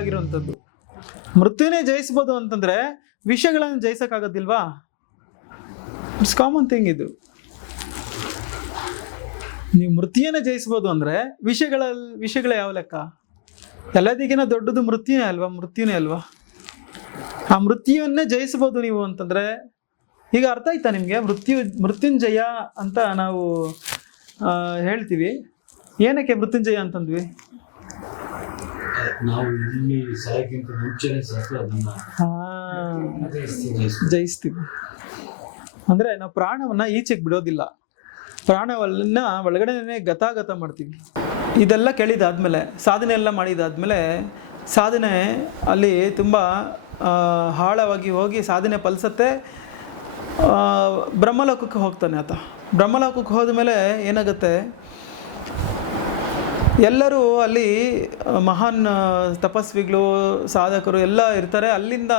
ಆಗಿರುವಂಥದ್ದು. ಮೃತ್ಯುನೇ ಜಯಿಸ್ಬೋದು ಅಂತಂದ್ರೆ ವಿಷಯಗಳನ್ನು ಜಯಿಸಕ್ಕಾಗೋದಿಲ್ವಾ? ಇಟ್ಸ್ ಕಾಮನ್ ಥಿಂಗ್ ಇದು. ನೀವು ಮೃತ್ಯುನೇ ಜಯಿಸ್ಬೋದು ಅಂದ್ರೆ ವಿಷಯಗಳ ಯಾವ ಲೆಕ್ಕ? ಎಲ್ಲದಕ್ಕಿಂತ ದೊಡ್ಡದು ಮೃತ್ಯುನೇ ಅಲ್ವಾ? ಆ ಮೃತ್ಯುವನ್ನೇ ಜಯಿಸ್ಬೋದು ನೀವು ಅಂತಂದ್ರೆ ಈಗ ಅರ್ಥ ಆಯ್ತಾ ನಿಮ್ಗೆ? ಮೃತ್ಯುಂಜಯ ಅಂತ ನಾವು ಹೇಳ್ತೀವಿ. ಏನಕ್ಕೆ ಮೃತ್ಯುಂಜಯ ಅಂತಂದ್ವಿ? ನಾವು ಇಲ್ಲಿ ಸಾಯಕ್ಕಿಂತ ಮುಂಚೆನೆ ಅದನ್ನ ಜಯಿಸ್ತೀವಿ. ಅಂದ್ರೆ ನಾವು ಪ್ರಾಣವನ್ನ ಈಚೆಗೆ ಬಿಡೋದಿಲ್ಲ, ಪ್ರಾಣವನ್ನ ಒಳಗಡೆನೆ ಗತಾಗತ ಮಾಡ್ತೀವಿ. ಇದೆಲ್ಲ ಕೇಳಿದಾದ್ಮೇಲೆ, ಸಾಧನೆ ಎಲ್ಲ ಮಾಡಿದಾದ್ಮೇಲೆ, ಸಾಧನೆ ಅಲ್ಲಿ ತುಂಬ ಆಳವಾಗಿ ಹೋಗಿ ಸಾಧನೆ ಫಲಿಸತ್ತೆ. ಬ್ರಹ್ಮಲೋಕಕ್ಕೆ ಹೋಗ್ತಾನೆ ಆತ. ಬ್ರಹ್ಮಲೋಕಕ್ಕೆ ಹೋದ ಮೇಲೆ ಏನಾಗುತ್ತೆ, ಎಲ್ಲರೂ ಅಲ್ಲಿ ಮಹಾನ್ ತಪಸ್ವಿಗಳು, ಸಾಧಕರು ಎಲ್ಲ ಇರ್ತಾರೆ. ಅಲ್ಲಿಂದ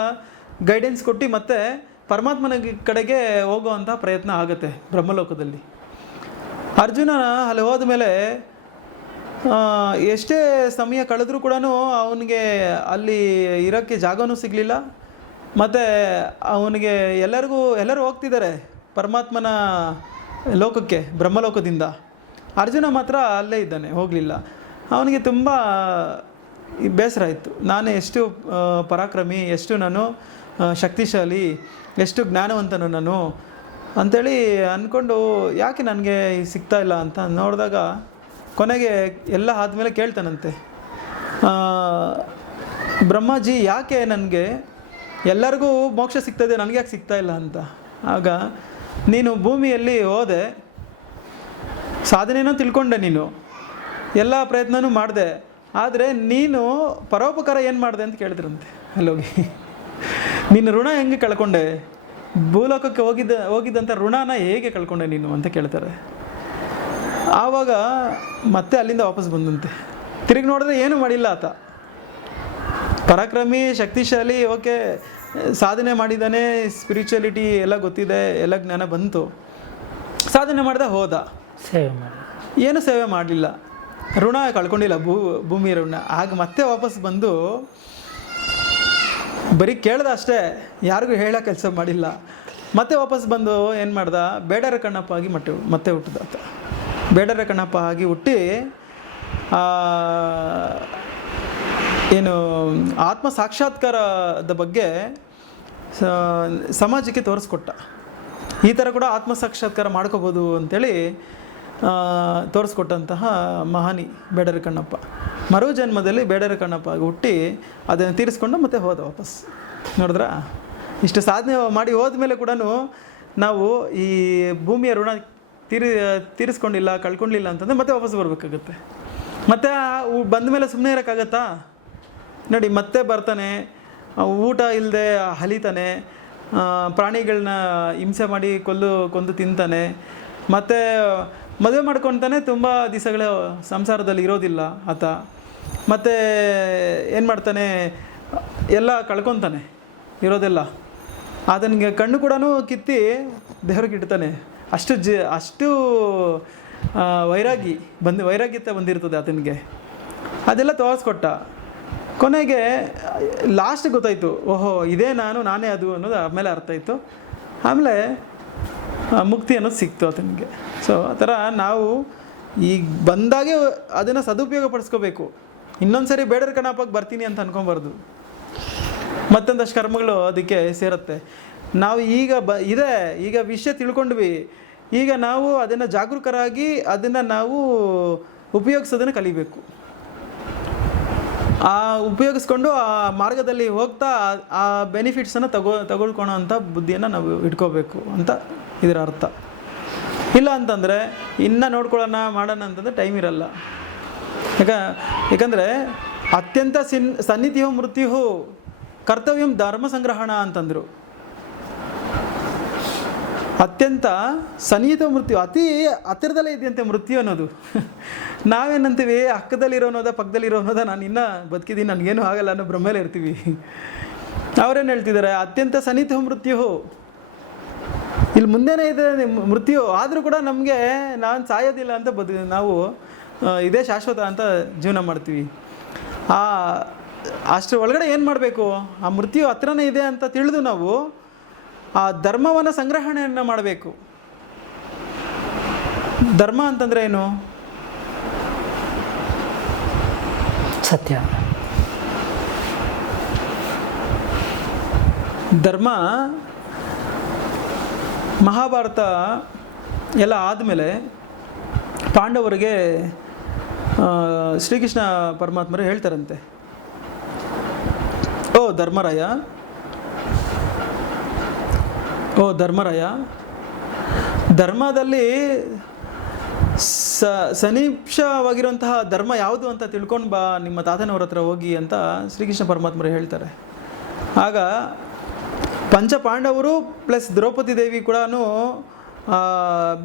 ಗೈಡೆನ್ಸ್ ಕೊಟ್ಟು ಮತ್ತೆ ಪರಮಾತ್ಮನ ಕಡೆಗೆ ಹೋಗುವಂಥ ಪ್ರಯತ್ನ ಆಗುತ್ತೆ ಬ್ರಹ್ಮಲೋಕದಲ್ಲಿ. ಅರ್ಜುನ ಅಲ್ಲಿ ಹೋದ ಮೇಲೆ ಎಷ್ಟೇ ಸಮಯ ಕಳೆದ್ರೂ ಕೂಡ ಅವನಿಗೆ ಅಲ್ಲಿ ಇರೋಕ್ಕೆ ಜಾಗನೂ ಸಿಗಲಿಲ್ಲ. ಮತ್ತು ಅವನಿಗೆ ಎಲ್ಲರೂ ಹೋಗ್ತಿದ್ದಾರೆ ಪರಮಾತ್ಮನ ಲೋಕಕ್ಕೆ ಬ್ರಹ್ಮಲೋಕದಿಂದ. ಅರ್ಜುನ ಮಾತ್ರ ಅಲ್ಲೇ ಇದ್ದಾನೆ, ಹೋಗಲಿಲ್ಲ. ಅವನಿಗೆ ತುಂಬ ಬೇಸರ ಆಯಿತು. ನಾನು ಎಷ್ಟು ಪರಾಕ್ರಮಿ, ಎಷ್ಟು ನಾನು ಶಕ್ತಿಶಾಲಿ, ಎಷ್ಟು ಜ್ಞಾನವಂತನು ನಾನು ಅಂಥೇಳಿ ಅಂದ್ಕೊಂಡು ಯಾಕೆ ನನಗೆ ಸಿಗ್ತಾ ಇಲ್ಲ ಅಂತ ನೋಡಿದಾಗ ಕೊನೆಗೆ ಎಲ್ಲ ಆದಮೇಲೆ ಕೇಳ್ತಾನಂತೆ, ಬ್ರಹ್ಮಾಜಿ ಯಾಕೆ ನನಗೆ ಎಲ್ಲರಿಗೂ ಮೋಕ್ಷ ಸಿಗ್ತದೆ, ನನಗೆ ಯಾಕೆ ಸಿಗ್ತಾ ಇಲ್ಲ ಅಂತ. ಆಗ ನೀನು ಭೂಮಿಯಲ್ಲಿ ಹೋದೆ, ಸಾಧನೆನೂ ತಿಳ್ಕೊಂಡೆ, ನೀನು ಎಲ್ಲ ಪ್ರಯತ್ನವೂ ಮಾಡಿದೆ, ಆದರೆ ನೀನು ಪರೋಪಕಾರ ಏನು ಮಾಡಿದೆ ಅಂತ ಕೇಳಿದ್ರಂತೆ ಅಲ್ಲೋಗಿ. ನೀನು ಋಣ ಹೆಂಗೆ ಕಳ್ಕೊಂಡೆ, ಭೂಲೋಕಕ್ಕೆ ಹೋಗಿದ್ದಂಥ ಋಣನ ಹೇಗೆ ಕಳ್ಕೊಂಡೆ ನೀನು ಅಂತ ಕೇಳ್ತಾರೆ. ಆವಾಗ ಮತ್ತೆ ಅಲ್ಲಿಂದ ವಾಪಸ್ ಬಂದಂತೆ. ತಿರುಗಿ ನೋಡಿದ್ರೆ ಏನೂ ಮಾಡಿಲ್ಲ ಆತ. ಪರಾಕ್ರಮಿ, ಶಕ್ತಿಶಾಲಿ, ಓಕೆ, ಸಾಧನೆ ಮಾಡಿದ್ದಾನೆ, ಸ್ಪಿರಿಚುಯಾಲಿಟಿ ಎಲ್ಲ ಗೊತ್ತಿದೆ, ಎಲ್ಲ ಜ್ಞಾನ ಬಂತು, ಸಾಧನೆ ಮಾಡಿದ ಹೋದ, ಸೇವೆ ಮಾಡಿ ಏನು ಸೇವೆ ಮಾಡಲಿಲ್ಲ, ಋಣ ಕಳ್ಕೊಂಡಿಲ್ಲ, ಭೂಮಿ ಋಣ. ಆಗ ಮತ್ತೆ ವಾಪಸ್ ಬಂದು ಬರೀ ಕೇಳ್ದ ಅಷ್ಟೇ, ಯಾರಿಗೂ ಹೇಳೋ ಕೆಲಸ ಮಾಡಿಲ್ಲ. ಮತ್ತೆ ವಾಪಸ್ ಬಂದು ಏನು ಮಾಡ್ದ, ಬೇಡರ ಕಣ್ಣಪ್ಪ ಆಗಿ ಮತ್ತೆ ಹುಟ್ಟಿದ ಆತ. ಬೇಡರ ಕಣ್ಣಪ್ಪ ಆಗಿ ಹುಟ್ಟಿ ಏನು ಆತ್ಮ ಸಾಕ್ಷಾತ್ಕಾರದ ಬಗ್ಗೆ ಸಮಾಜಕ್ಕೆ ತೋರಿಸ್ಕೊಟ್ಟ. ಈ ಥರ ಕೂಡ ಆತ್ಮ ಸಾಕ್ಷಾತ್ಕಾರ ಮಾಡ್ಕೋಬೋದು ಅಂಥೇಳಿ ತೋರಿಸ್ಕೊಟ್ಟಂತಹ ಮಹಾನಿ ಬೇಡರ ಕಣ್ಣಪ್ಪ. ಮರು ಜನ್ಮದಲ್ಲಿ ಬೇಡರ ಕಣ್ಣಪ್ಪ ಆಗಿ ಹುಟ್ಟಿ ಅದನ್ನು ತೀರಿಸ್ಕೊಂಡು ಮತ್ತೆ ಹೋದ ವಾಪಸ್. ನೋಡಿದ್ರಾ, ಇಷ್ಟು ಸಾಧನೆ ಮಾಡಿ ಹೋದ್ಮೇಲೆ ಕೂಡ ನಾವು ಈ ಭೂಮಿಯ ಋಣ ತೀರಿಸ್ಕೊಂಡಿಲ್ಲ, ಕಳ್ಕೊಂಡಿಲ್ಲ ಅಂತಂದರೆ ಮತ್ತೆ ವಾಪಸ್ ಬರಬೇಕಾಗತ್ತೆ. ಮತ್ತು ಬಂದ ಮೇಲೆ ಸುಮ್ಮನೆ ಇರೋಕ್ಕಾಗತ್ತಾ? ನೋಡಿ, ಮತ್ತೆ ಬರ್ತಾನೆ, ಊಟ ಇಲ್ಲದೆ ಹಲಿತಾನೆ, ಪ್ರಾಣಿಗಳನ್ನ ಹಿಂಸೆ ಮಾಡಿ ಕೊಂದು ತಿಂತಾನೆ, ಮತ್ತು ಮದುವೆ ಮಾಡ್ಕೊತಾನೆ, ತುಂಬ ದಿವಸಗಳ ಸಂಸಾರದಲ್ಲಿ ಇರೋದಿಲ್ಲ ಆತ. ಮತ್ತು ಏನು ಮಾಡ್ತಾನೆ, ಎಲ್ಲ ಕಳ್ಕೊತಾನೆ, ಇರೋದೆಲ್ಲ. ಅದನಿಗೆ ಕಣ್ಣು ಕೂಡ ಕಿತ್ತಿ ದೇವ್ರಿಗೆ ಇಡ್ತಾನೆ. ಅಷ್ಟು ವೈರಾಗ್ಯತೆ ಬಂದಿರ್ತದೆ ಆತನಿಗೆ. ಅದೆಲ್ಲ ತೋರಿಸ್ಕೊಟ್ಟ. ಕೊನೆಗೆ ಲಾಸ್ಟ್ ಗೊತ್ತಾಯಿತು, ಓಹೋ ಇದೇ ನಾನೇ ಅದು ಅನ್ನೋದು ಆಮೇಲೆ ಅರ್ಥ ಆಯಿತು. ಆಮೇಲೆ ಮುಕ್ತಿ ಅನ್ನೋದು ಸಿಕ್ತು ಆತನಿಗೆ. ಸೊ ಆ ಥರ ನಾವು ಈಗ ಬಂದಾಗೆ ಅದನ್ನು ಸದುಪಯೋಗ ಪಡಿಸ್ಕೋಬೇಕು. ಇನ್ನೊಂದು ಸರಿ ಬೇಡರ ಕಣಪ್ಪಗೆ ಬರ್ತೀನಿ ಅಂತ ಅನ್ಕೊಬಾರ್ದು, ಮತ್ತೊಂದಷ್ಟು ಕರ್ಮಗಳು ಅದಕ್ಕೆ ಸೇರುತ್ತೆ. ನಾವು ಈಗ ವಿಷಯ ತಿಳ್ಕೊಂಡ್ವಿ, ಈಗ ನಾವು ಅದನ್ನು ಜಾಗರೂಕರಾಗಿ ಅದನ್ನು ನಾವು ಉಪಯೋಗಿಸೋದನ್ನು ಕಲಿಬೇಕು. ಉಪಯೋಗಿಸ್ಕೊಂಡು ಆ ಮಾರ್ಗದಲ್ಲಿ ಹೋಗ್ತಾ ಆ ಬೆನಿಫಿಟ್ಸನ್ನು ತಗೊಳ್ಕೊಳೋ ಅಂಥ ಬುದ್ಧಿಯನ್ನು ನಾವು ಇಟ್ಕೋಬೇಕು ಅಂತ ಇದರ ಅರ್ಥ. ಇಲ್ಲ ಅಂತಂದರೆ ಇನ್ನೂ ಮಾಡೋಣ ಅಂತಂದರೆ ಟೈಮ್ ಇರಲ್ಲ. ಯಾಕಂದರೆ ಅತ್ಯಂತ ಸನ್ನಿಧಿಯೋ ಮೃತ್ಯು ಕರ್ತವ್ಯಂ ಧರ್ಮ ಸಂಗ್ರಹಣ ಅಂತಂದರು. ಅತ್ಯಂತ ಸನ್ನಿಹಿತ ಮೃತ್ಯು, ಅತಿ ಹತ್ತಿರದಲ್ಲೇ ಇದೆಯಂತೆ ಮೃತ್ಯು ಅನ್ನೋದು. ನಾವೇನಂತೀವಿ, ಪಕ್ಕದಲ್ಲಿರೋನೋದ ನಾನು ಇನ್ನೂ ಬದುಕಿದ್ದೀನಿ, ನನಗೇನು ಆಗಲ್ಲ ಅನ್ನೋ ಭ್ರಮೇಲೆ ಇರ್ತೀವಿ. ಅವರೇನು ಹೇಳ್ತಿದ್ದಾರೆ, ಅತ್ಯಂತ ಸನ್ನಿಹಿತ ಮೃತ್ಯು, ಇಲ್ಲಿ ಮುಂದೆನೇ ಇದೆ ಮೃತ್ಯು, ಆದರೂ ಕೂಡ ನಮಗೆ ನಾನು ಸಾಯೋದಿಲ್ಲ ಅಂತ ನಾವು ಇದೇ ಶಾಶ್ವತ ಅಂತ ಜೀವನ ಮಾಡ್ತೀವಿ. ಅಷ್ಟರ ಒಳಗಡೆ ಏನು ಮಾಡಬೇಕು, ಆ ಮೃತ್ಯು ಹತ್ರನೇ ಇದೆ ಅಂತ ತಿಳಿದು ನಾವು ಆ ಧರ್ಮವನ್ನು ಸಂಗ್ರಹಣೆಯನ್ನು ಮಾಡಬೇಕು. ಧರ್ಮ ಅಂತಂದರೆ ಏನು? ಸತ್ಯ. ಧರ್ಮ ಮಹಾಭಾರತ ಎಲ್ಲ ಆದಮೇಲೆ ಪಾಂಡವರಿಗೆ ಶ್ರೀಕೃಷ್ಣ ಪರಮಾತ್ಮರು ಹೇಳ್ತಾರಂತೆ, ಓ ಧರ್ಮರಾಯ, ಧರ್ಮದಲ್ಲಿ ಸನೀಕ್ಷವಾಗಿರುವಂತಹ ಧರ್ಮ ಯಾವುದು ಅಂತ ತಿಳ್ಕೊಂಡು ಬಾ, ನಿಮ್ಮ ತಾತನವ್ರ ಹತ್ರ ಹೋಗಿ ಅಂತ ಶ್ರೀಕೃಷ್ಣ ಪರಮಾತ್ಮರು ಹೇಳ್ತಾರೆ. ಆಗ ಪಂಚ ಪಾಂಡವರು ಪ್ಲಸ್ ದ್ರೌಪದಿ ದೇವಿ ಕೂಡ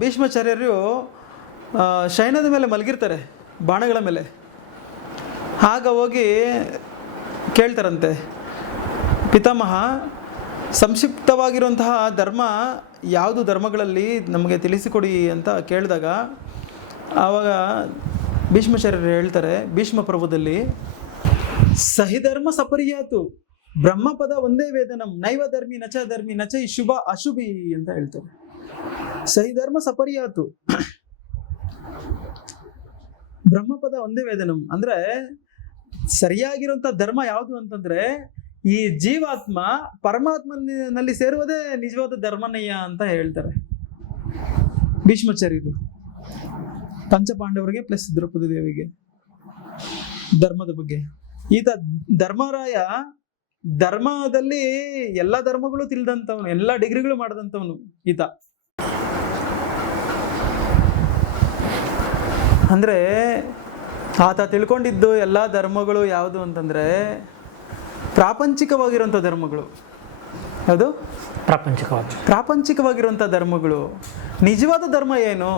ಭೀಷ್ಮಾಚಾರ್ಯರು ಶಯನದ ಮೇಲೆ ಮಲಗಿರ್ತಾರೆ, ಬಾಣಗಳ ಮೇಲೆ. ಆಗ ಹೋಗಿ ಕೇಳ್ತಾರಂತೆ, ಪಿತಾಮಹ ಸಂಕ್ಷಿಪ್ತವಾಗಿರುವಂತಹ ಧರ್ಮ ಯಾವುದು ಧರ್ಮಗಳಲ್ಲಿ ನಮಗೆ ತಿಳಿಸಿಕೊಡಿ ಅಂತ ಕೇಳಿದಾಗ ಆವಾಗ ಭೀಷ್ಮಾಚಾರ್ಯರು ಹೇಳ್ತಾರೆ, ಭೀಷ್ಮ ಪರ್ವದಲ್ಲಿ, ಸಹಿಧರ್ಮ ಸಪರ್ಯಾತು ಬ್ರಹ್ಮಪದ ಒಂದೇ ವೇದನಂ ನೈವ ಧರ್ಮಿ ನಚ ಶುಭ ಅಶುಭಿ ಅಂತ ಹೇಳ್ತಾರೆ. ಸಹಿಧರ್ಮ ಸಪರ್ಯಾತು ಬ್ರಹ್ಮಪದ ಒಂದೇ ವೇದನಂ ಅಂದ್ರೆ ಸರಿಯಾಗಿರುವಂಥ ಧರ್ಮ ಯಾವುದು ಅಂತಂದ್ರೆ ಈ ಜೀವಾತ್ಮ ಪರಮಾತ್ಮನಲ್ಲಿ ಸೇರುವುದೇ ನಿಜವಾದ ಧರ್ಮನಯ್ಯ ಅಂತ ಹೇಳ್ತಾರೆ ಭೀಷ್ಮಾಚಾರ್ಯರು ಪಂಚಪಾಂಡವರಿಗೆ ಪ್ಲಸ್ ದ್ರೌಪದಿ ದೇವಿಗೆ ಧರ್ಮದ ಬಗ್ಗೆ. ಈತ ಧರ್ಮರಾಯ ಧರ್ಮದಲ್ಲಿ ಎಲ್ಲ ಧರ್ಮಗಳು ತಿಳಿದಂಥವನು, ಎಲ್ಲ ಡಿಗ್ರಿಗಳು ಮಾಡಿದಂಥವನು ಈತ. ಅಂದರೆ ಆತ ತಿಳ್ಕೊಂಡಿದ್ದು ಎಲ್ಲ ಧರ್ಮಗಳು ಯಾವುದು ಅಂತಂದರೆ ಪ್ರಾಪಂಚಿಕವಾಗಿರುವಂಥ ಧರ್ಮಗಳು. ಅದು ಪ್ರಾಪಂಚಿಕವಾಗಿರುವಂಥ ಧರ್ಮಗಳು. ನಿಜವಾದ ಧರ್ಮ ಏನು?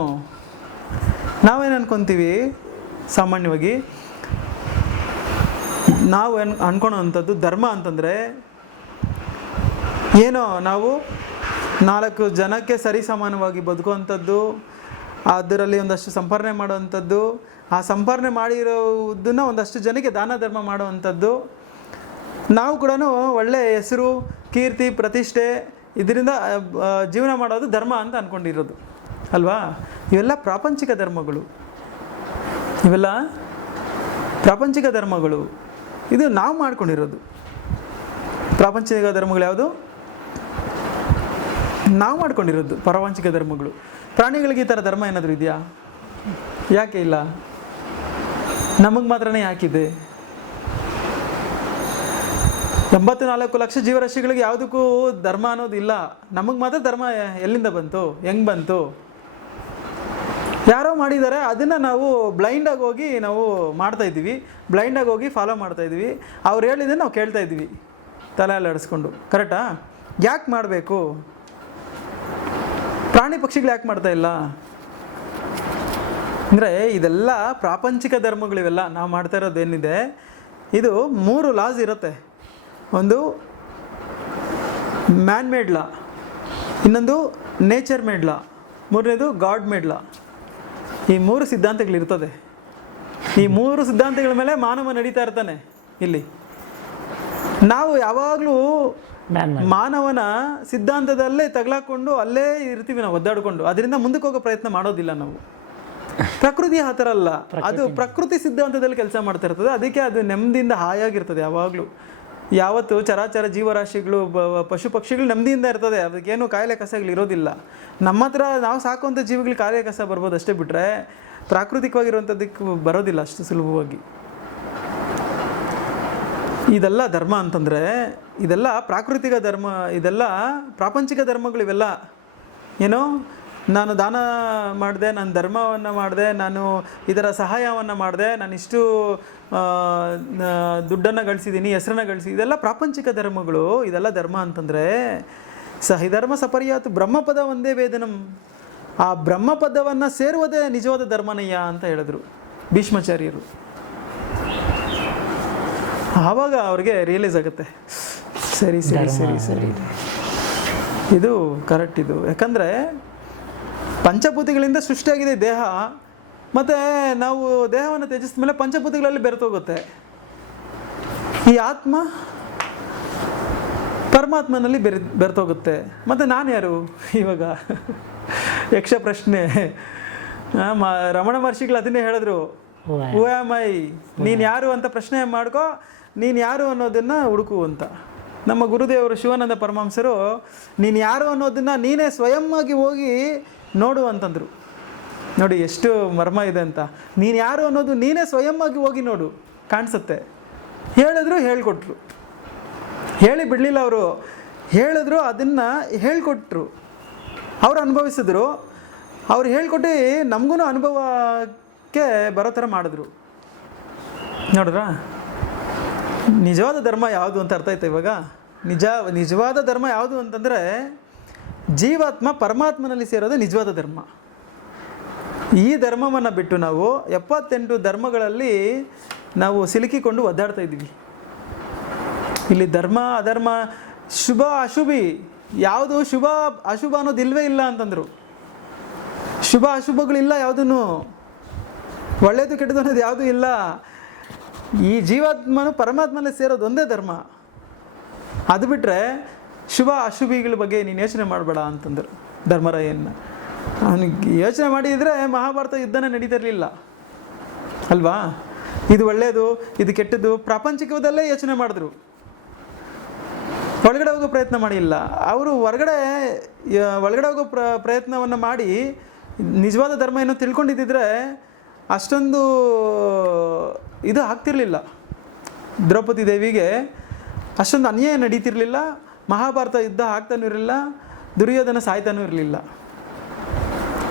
ನಾವೇನು ಅನ್ಕೊತೀವಿ ಸಾಮಾನ್ಯವಾಗಿ, ನಾವು ಅನ್ಕೊಳೋವಂಥದ್ದು ಧರ್ಮ ಅಂತಂದರೆ ಏನೋ ನಾವು 4 ಜನಕ್ಕೆ ಸರಿ ಸಮಾನವಾಗಿ ಬದುಕುವಂಥದ್ದು, ಅದರಲ್ಲಿ ಒಂದಷ್ಟು ಸಂಪಾದನೆ ಮಾಡುವಂಥದ್ದು, ಆ ಸಂಪಾದನೆ ಮಾಡಿರೋದನ್ನ ಒಂದಷ್ಟು ಜನಕ್ಕೆ ದಾನ ಧರ್ಮ ಮಾಡುವಂಥದ್ದು, ನಾವು ಕೂಡ ಒಳ್ಳೆಯ ಹೆಸರು ಕೀರ್ತಿ ಪ್ರತಿಷ್ಠೆ ಇದರಿಂದ ಜೀವನ ಮಾಡೋದು ಧರ್ಮ ಅಂತ ಅಂದ್ಕೊಂಡಿರೋದು ಅಲ್ವಾ? ಇವೆಲ್ಲ ಪ್ರಾಪಂಚಿಕ ಧರ್ಮಗಳು, ಇವೆಲ್ಲ ಪ್ರಾಪಂಚಿಕ ಧರ್ಮಗಳು. ಇದು ನಾವು ಮಾಡ್ಕೊಂಡಿರೋದು. ಪ್ರಾಪಂಚಿಕ ಧರ್ಮಗಳು ಯಾವುದು? ನಾವು ಮಾಡ್ಕೊಂಡಿರೋದು ಪ್ರಾಪಂಚಿಕ ಧರ್ಮಗಳು. ಪ್ರಾಣಿಗಳಿಗೆ ಈ ಥರ ಧರ್ಮ ಏನಾದರೂ ಇದೆಯಾ? ಯಾಕೆ ಇಲ್ಲ? ನಮಗೆ ಮಾತ್ರನೇ ಯಾಕಿದೆ? 84 ಲಕ್ಷ ಜೀವರಾಶಿಗಳಿಗೆ ಯಾವುದಕ್ಕೂ ಧರ್ಮ ಅನ್ನೋದು ಇಲ್ಲ. ನಮಗೆ ಮಾತ್ರ ಧರ್ಮ ಎಲ್ಲಿಂದ ಬಂತು? ಹೆಂಗೆ ಬಂತು? ಯಾರೋ ಮಾಡಿದ್ದಾರೆ, ಅದನ್ನು ನಾವು ಬ್ಲೈಂಡಾಗಿ ಹೋಗಿ ನಾವು ಮಾಡ್ತಾಯಿದ್ದೀವಿ, ಬ್ಲೈಂಡಾಗಿ ಹೋಗಿ ಫಾಲೋ ಮಾಡ್ತಾಯಿದ್ದೀವಿ. ಅವ್ರು ಹೇಳಿದ್ದನ್ನು ನಾವು ಕೇಳ್ತಾ ಇದ್ದೀವಿ ತಲೆ ಅಲ್ಲಾಡಿಸ್ಕೊಂಡು. ಕರೆಕ್ಟಾ? ಯಾಕೆ ಮಾಡಬೇಕು? ಪ್ರಾಣಿ ಪಕ್ಷಿಗಳು ಯಾಕೆ ಮಾಡ್ತಾ ಇಲ್ಲ ಅಂದರೆ ಇದೆಲ್ಲ ಪ್ರಾಪಂಚಿಕ ಧರ್ಮಗಳಿವೆಲ್ಲ. ನಾವು ಮಾಡ್ತಾ ಇರೋದೇನಿದೆ ಇದು 3 ಲಾಸ್ ಇರುತ್ತೆ. ಒಂದು ಮ್ಯಾನ್ ಮೇಡ್ ಲಾ, ಇನ್ನೊಂದು ನೇಚರ್ ಮೇಡ್ ಲಾ, ಮೂರನೇದು ಗಾಡ್ ಮೇಡ್ ಲಾ. ಈ 3 ಸಿದ್ಧಾಂತಗಳಿರ್ತದೆ. ಈ 3 ಸಿದ್ಧಾಂತಗಳ ಮೇಲೆ ಮಾನವ ನಡೀತಾ ಇರ್ತಾನೆ ಇಲ್ಲಿ. ನಾವು ಯಾವಾಗಲೂ ಮಾನವನ ಸಿದ್ಧಾಂತದಲ್ಲೇ ತಗಲಾಕೊಂಡು ಅಲ್ಲೇ ಇರ್ತೀವಿ, ನಾವು ಒದ್ದಾಡಿಕೊಂಡು. ಅದರಿಂದ ಮುಂದಕ್ಕೆ ಹೋಗೋ ಪ್ರಯತ್ನ ಮಾಡೋದಿಲ್ಲ ನಾವು. ಪ್ರಕೃತಿ ಆ ಥರ ಅಲ್ಲ, ಅದು ಪ್ರಕೃತಿ ಸಿದ್ಧಾಂತದಲ್ಲಿ ಕೆಲಸ ಮಾಡ್ತಾ ಇರ್ತದೆ. ಅದಕ್ಕೆ ಅದು ನೆಮ್ಮದಿಯಿಂದ ಹಾಯಾಗಿರ್ತದೆ ಯಾವಾಗಲೂ. ಯಾವತ್ತು ಚರಾಚರ ಜೀವರಾಶಿಗಳು ಪಶು ಪಕ್ಷಿಗಳು ನೆಮ್ಮದಿಯಿಂದ ಇರ್ತದೆ, ಅದಕ್ಕೇನು ಕಾಯಿಲೆ ಕಸಗಳು ಇರೋದಿಲ್ಲ. ನಮ್ಮ ಹತ್ರ ನಾವು ಸಾಕುವಂಥ ಜೀವಿಗಳು ಕಾಯಿಲೆ ಕಸ ಬರ್ಬೋದು ಅಷ್ಟೇ, ಬಿಟ್ಟರೆ ಪ್ರಾಕೃತಿಕವಾಗಿರುವಂಥದ್ದಕ್ಕೆ ಬರೋದಿಲ್ಲ ಅಷ್ಟು ಸುಲಭವಾಗಿ. ಇದೆಲ್ಲ ಧರ್ಮ ಅಂತಂದರೆ ಇದೆಲ್ಲ ಪ್ರಾಕೃತಿಕ ಧರ್ಮ, ಇದೆಲ್ಲ ಪ್ರಾಪಂಚಿಕ ಧರ್ಮಗಳು. ಇವೆಲ್ಲ ಏನೋ ನಾನು ದಾನ ಮಾಡಿದೆ, ನಾನು ಧರ್ಮವನ್ನು ಮಾಡಿದೆ, ನಾನು ಇದರ ಸಹಾಯವನ್ನು ಮಾಡಿದೆ, ನಾನು ಇಷ್ಟು ದುಡ್ಡನ್ನು ಗಳಿಸಿದ್ದೀನಿ, ಹೆಸರನ್ನು ಗಳಿಸಿದ್ದೀನಿ, ಇದೆಲ್ಲ ಪ್ರಾಪಂಚಿಕ ಧರ್ಮಗಳು. ಇದೆಲ್ಲ ಧರ್ಮ ಅಂತಂದರೆ ಸಹಿಧರ್ಮ ಸಪರ್ಯಾತು ಬ್ರಹ್ಮಪದ ಒಂದೇ ವೇದನಂ. ಆ ಬ್ರಹ್ಮಪದವನ್ನು ಸೇರುವುದೇ ನಿಜವಾದ ಧರ್ಮನಯ್ಯ ಅಂತ ಹೇಳಿದ್ರು ಭೀಷ್ಮಾಚಾರ್ಯರು. ಆವಾಗ ಅವ್ರಿಗೆ ರಿಯಲೈಸ್ ಆಗುತ್ತೆ, ಸರಿ ಸರಿ ಸರಿ ಸರಿ ಇದು ಕರೆಕ್ಟ್. ಇದು ಯಾಕಂದರೆ ಪಂಚಭೂತಗಳಿಂದ ಸೃಷ್ಟಿಯಾಗಿದೆ ದೇಹ, ಮತ್ತು ನಾವು ದೇಹವನ್ನು ತ್ಯಜಿಸಿದ ಮೇಲೆ ಪಂಚಭೂತಗಳಲ್ಲಿ ಬೆರೆತೋಗುತ್ತೆ. ಈ ಆತ್ಮ ಪರಮಾತ್ಮನಲ್ಲಿ ಬೆರೆತೋಗುತ್ತೆ. ಮತ್ತು ನಾನು ಯಾರು ಇವಾಗ? ಯಕ್ಷ ಪ್ರಶ್ನೆ. ರಮಣ ಮಹರ್ಷಿಗಳು ಅದನ್ನೇ ಹೇಳಿದ್ರು, ಹೂ ಆಮ್ ಐ, ನೀನು ಯಾರು ಅಂತ ಪ್ರಶ್ನೆ ಮಾಡ್ಕೋ, ನೀನು ಯಾರು ಅನ್ನೋದನ್ನು ಹುಡುಕು ಅಂತ. ನಮ್ಮ ಗುರುದೇವರು ಶಿವಾನಂದ ಪರಮಹಂಸರು ನೀನು ಯಾರು ಅನ್ನೋದನ್ನು ನೀನೇ ಸ್ವಯಂ ಆಗಿ ಹೋಗಿ ನೋಡು ಅಂತಂದರು. ನೋಡಿ ಎಷ್ಟು ಮರ್ಮ ಇದೆ ಅಂತ. ನೀನು ಯಾರು ಅನ್ನೋದು ನೀನೇ ಸ್ವಯಂ ಆಗಿ ಹೋಗಿ ನೋಡು, ಕಾಣಿಸುತ್ತೆ. ಹೇಳಿದ್ರು, ಹೇಳಿಕೊಟ್ರು. ಹೇಳಿ ಬಿಡಲಿಲ್ಲ ಅವರು, ಹೇಳಿದ್ರು, ಅದನ್ನು ಹೇಳಿಕೊಟ್ರು. ಅವರು ಅನುಭವಿಸಿದ್ರು. ಅವ್ರು ಹೇಳ್ಕೊಟ್ಟು ನಮಗೂ ಅನುಭವಕ್ಕೆ ಬರೋ ಥರ ಮಾಡಿದ್ರು. ನೋಡ್ರಾ, ನಿಜವಾದ ಧರ್ಮ ಯಾವುದು ಅಂತ ಅರ್ಥ ಆಯ್ತಾ ಇವಾಗ? ನಿಜವಾದ ಧರ್ಮ ಯಾವುದು ಅಂತಂದರೆ ಜೀವಾತ್ಮ ಪರಮಾತ್ಮನಲ್ಲಿ ಸೇರೋದು ನಿಜವಾದ ಧರ್ಮ. ಈ ಧರ್ಮವನ್ನು ಬಿಟ್ಟು ನಾವು 78 ಧರ್ಮಗಳಲ್ಲಿ ನಾವು ಸಿಲುಕಿಕೊಂಡು ಒದ್ದಾಡ್ತಾ ಇದ್ದೀವಿ. ಇಲ್ಲಿ ಧರ್ಮ ಅಧರ್ಮ, ಶುಭ ಅಶುಭಿ, ಯಾವುದು ಶುಭ ಅಶುಭ ಅನ್ನೋದು ಇಲ್ಲವೇ ಇಲ್ಲ ಅಂತಂದರು. ಶುಭ ಅಶುಭಗಳಿಲ್ಲ, ಯಾವುದೂ ಒಳ್ಳೆಯದು ಕೆಟ್ಟದು ಅನ್ನೋದು ಯಾವುದೂ ಇಲ್ಲ. ಈ ಜೀವಾತ್ಮನು ಪರಮಾತ್ಮನಲ್ಲಿ ಸೇರೋದು ಒಂದೇ ಧರ್ಮ. ಅದು ಬಿಟ್ಟರೆ ಶುಭ ಅಶುಭಿಗಳ ಬಗ್ಗೆ ನೀನು ಯೋಚನೆ ಮಾಡಬೇಡ ಅಂತಂದರು ಧರ್ಮರಾಯನ್ನ. ಅವನಿಗೆ ಯೋಚನೆ ಮಾಡಿದರೆ ಮಹಾಭಾರತ ಯುದ್ಧನೇ ನಡೀತಿರಲಿಲ್ಲ ಅಲ್ವಾ? ಇದು ಒಳ್ಳೆಯದು, ಇದು ಕೆಟ್ಟದ್ದು, ಪ್ರಾಪಂಚಿಕದಲ್ಲೇ ಯೋಚನೆ ಮಾಡಿದ್ರು. ಒಳಗಡೆ ಹೋಗೋ ಪ್ರಯತ್ನ ಮಾಡಿಲ್ಲ ಅವರು. ಒಳಗಡೆ ಹೋಗೋ ಪ್ರಯತ್ನವನ್ನು ಮಾಡಿ ನಿಜವಾದ ಧರ್ಮ ಏನೋ ತಿಳ್ಕೊಂಡಿದ್ದಿದ್ರೆ ಅಷ್ಟೊಂದು ಇದು ಆಗ್ತಿರಲಿಲ್ಲ. ದ್ರೌಪದಿ ದೇವಿಗೆ ಅಷ್ಟೊಂದು ಅನ್ಯಾಯ ನಡೀತಿರಲಿಲ್ಲ. ಮಹಾಭಾರತ ಯುದ್ಧ ಆಗ್ತಾನೂ ಇರಲಿಲ್ಲ, ದುರ್ಯೋಧನ ಸಾಯ್ತಾನೂ ಇರಲಿಲ್ಲ.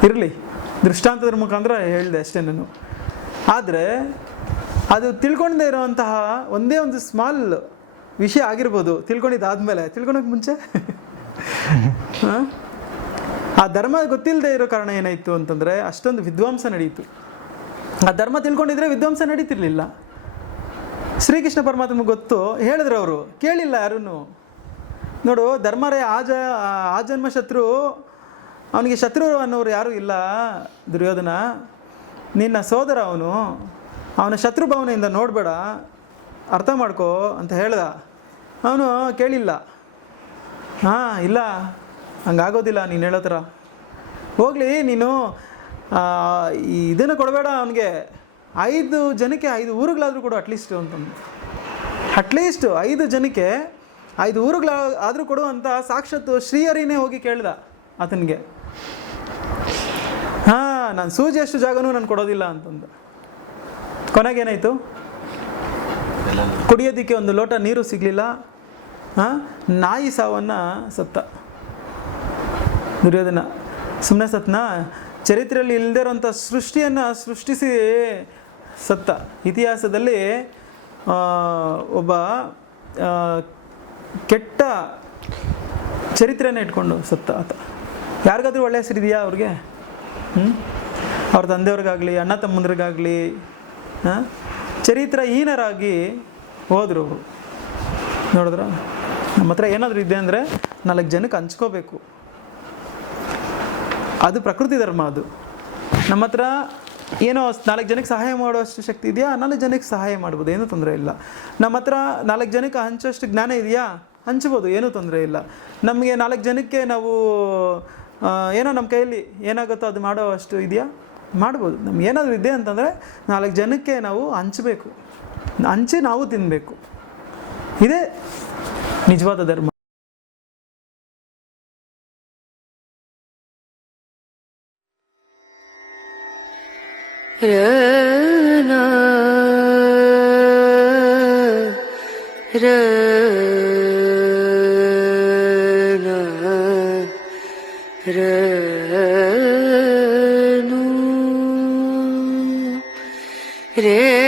ಇರಲಿ, ದೃಷ್ಟಾಂತದ ಮುಖಾಂತರ ಹೇಳಿದೆ ಅಷ್ಟೇ ನಾನು. ಆದರೆ ಅದು ತಿಳ್ಕೊಂಡೇ ಇರೋವಂತಹ ಒಂದೇ ಒಂದು ಸ್ಮಾಲ್ ವಿಷಯ ಆಗಿರ್ಬೋದು. ತಿಳ್ಕೊಂಡಿದ್ದಾದಮೇಲೆ, ತಿಳ್ಕೊಳಕ್ಕೆ ಮುಂಚೆ ಆ ಧರ್ಮ ಗೊತ್ತಿಲ್ಲದೆ ಇರೋ ಕಾರಣ ಏನಾಯಿತು ಅಂತಂದರೆ ಅಷ್ಟೊಂದು ವಿದ್ವಾಂಸ ನಡೀತು. ಆ ಧರ್ಮ ತಿಳ್ಕೊಂಡಿದ್ರೆ ವಿದ್ವಾಂಸ ನಡೀತಿರ್ಲಿಲ್ಲ. ಶ್ರೀಕೃಷ್ಣ ಪರಮಾತ್ಮಗೆ ಗೊತ್ತು, ಹೇಳಿದ್ರು ಅವರು, ಕೇಳಿಲ್ಲ ಯಾರೂ. ನೋಡು, ಧರ್ಮರಾಯ ಆ ಜನ್ಮ ಶತ್ರು, ಅವನಿಗೆ ಶತ್ರು ಅನ್ನೋರು ಯಾರೂ ಇಲ್ಲ. ದುರ್ಯೋಧನ ನಿನ್ನ ಸೋದರ, ಅವನ ಶತ್ರು ಭಾವನೆಯಿಂದ ನೋಡಬೇಡ, ಅರ್ಥ ಮಾಡ್ಕೋ ಅಂತ ಹೇಳ್ದ. ಅವನು ಕೇಳಿಲ್ಲ. ಇಲ್ಲ, ಹಂಗಾಗೋದಿಲ್ಲ ನೀನು ಹೇಳೋ ಥರ. ಹೋಗಲಿ, ನೀನು ಇದನ್ನು ಕೊಡಬೇಡ ಅವನಿಗೆ, 5 ಜನಕ್ಕೆ 5 ಊರುಗಳಾದರೂ ಕೊಡು ಅಟ್ಲೀಸ್ಟು ಅಂತಂದು. ಅಟ್ಲೀಸ್ಟು 5 ಜನಕ್ಕೆ 5 ಊರುಗಳಾದರೂ ಕೊಡು ಅಂತ ಸಾಕ್ಷಾತ್ತು ಶ್ರೀಹರಿನೇ ಹೋಗಿ ಕೇಳ್ದ ಆತನಿಗೆ. ನಾನು ಸೂಜಿಯಷ್ಟು ಜಾಗನೂ ನಾನು ಕೊಡೋದಿಲ್ಲ ಅಂತಂದು. ಕೊನೆಗೇನಾಯಿತು? ಕುಡಿಯೋದಕ್ಕೆ ಒಂದು ಲೋಟ ನೀರು ಸಿಗಲಿಲ್ಲ. ನಾಯಿ ಸಾವನ್ನು ಸತ್ತ ದುರ್ಯೋಧನ. ಸುಮ್ಮನೆ ಸತ್ನ? ಚರಿತ್ರೆಯಲ್ಲಿ ಇಲ್ಲದೇ ಇರೋಂಥ ಸೃಷ್ಟಿಯನ್ನು ಸೃಷ್ಟಿಸಿ ಸತ್ತ. ಇತಿಹಾಸದಲ್ಲಿ ಒಬ್ಬ ಕೆಟ್ಟ ಚರಿತ್ರೆಯನ್ನು ಇಟ್ಕೊಂಡು ಸತ್ತ ಆತ. ಯಾರಿಗಾದ್ರೂ ಒಳ್ಳೆಯ ಹೆಸರಿದೆಯಾ ಅವ್ರಿಗೆ? ಅವ್ರ ತಂದೆಯವ್ರಿಗಾಗಲಿ, ಅಣ್ಣ ತಮ್ಮಂದ್ರಿಗಾಗಲಿ ಚರಿತ್ರಹೀನರಾಗಿ ಹೋದರು ಅವರು. ನೋಡಿದ್ರ, ನಮ್ಮ ಹತ್ರ ಏನಾದರೂ ಇದೆ ಅಂದರೆ 4 ಜನಕ್ಕೆ ಹಂಚ್ಕೋಬೇಕು. ಅದು ಪ್ರಕೃತಿ ಧರ್ಮ. ಅದು ನಮ್ಮ ಹತ್ರ ಏನೋ 4 ಜನಕ್ಕೆ ಸಹಾಯ ಮಾಡುವಷ್ಟು ಶಕ್ತಿ ಇದೆಯಾ, 4 ಜನಕ್ಕೆ ಸಹಾಯ ಮಾಡ್ಬೋದು, ಏನೂ ತೊಂದರೆ ಇಲ್ಲ. ನಮ್ಮ ಹತ್ರ 4 ಜನಕ್ಕೆ ಹಂಚೋಷ್ಟು ಜ್ಞಾನ ಇದೆಯಾ, ಹಂಚ್ಬೋದು, ಏನೂ ತೊಂದರೆ ಇಲ್ಲ. ನಮಗೆ 4 ಜನಕ್ಕೆ ನಾವು ಏನೋ ನಮ್ಮ ಕೈಯಲ್ಲಿ ಏನಾಗುತ್ತೋ ಅದು ಮಾಡೋ ಅಷ್ಟು ಇದೆಯಾ, ಮಾಡ್ಬೋದು. ನಮ್ಗೆ ಏನಾದರೂ ಇದೆ ಅಂತಂದರೆ 4 ಜನಕ್ಕೆ ನಾವು ಹಂಚಬೇಕು, ಹಂಚಿ ನಾವು ತಿನ್ನಬೇಕು. ಇದೇ ನಿಜವಾದ ಧರ್ಮ. Re